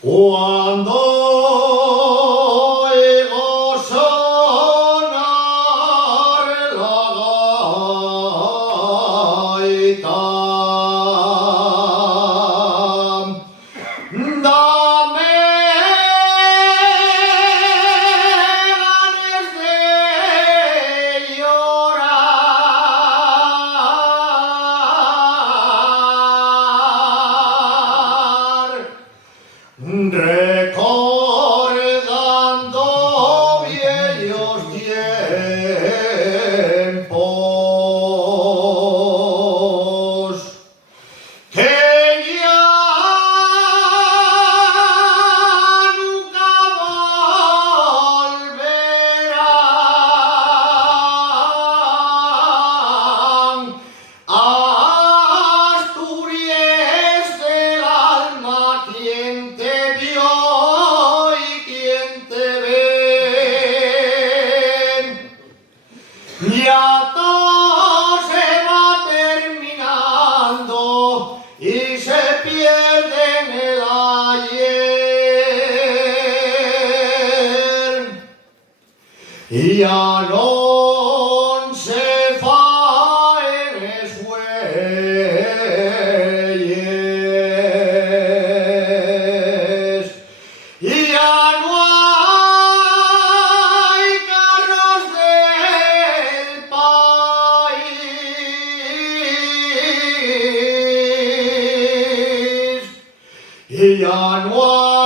Cuando oigo sonar la gaita, dame ganas de llorar. Recordando viejos tiempos que ya nunca volverán. Asturias del alma, quien te vio y quien te ve. Ya todo se va terminando y se pierde en el ayer. Ya no se fa en es güeyes. Ya no hay carros del país. Ya no hay